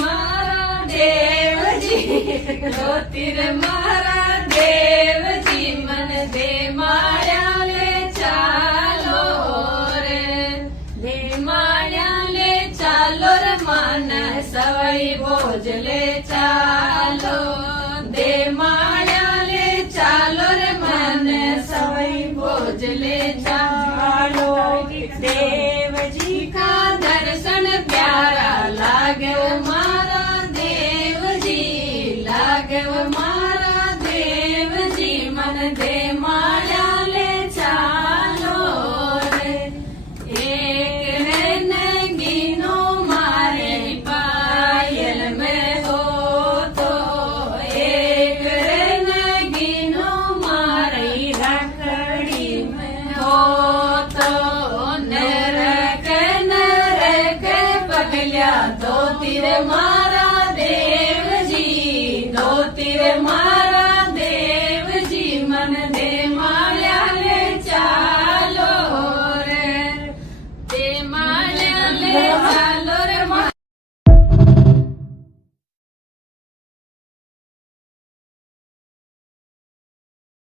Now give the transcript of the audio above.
મારા દેવજી, ધોતીર મારા દેવજી, મન દે માળ્યા લે ચાલો રે, દે માળ્યા લે ચાલો રે, મન સવાઈ ભોજ લે ચાલો, દે માળ્યા લે ચાલો રે, મન સવાઈ ભોજ લે ચાલો, દેવજી કા દર્શન પ્યારા લાગે મારા દેવજી, લાગે મારા દેવજી, મન દે માળ્યા લે ચાલો રે, એક રે નગીનો મારે પાયલ મેં હોતો, એક રે નગીનો મારી રાખડી મેં હોતો, નરક પગલ્યા ધોતીર મારા દેવજી, ધોતીર મારા દેવજી, મન દે માળ્યા લે ચાલો રે, દે માળ્યા લે ચાલો રે,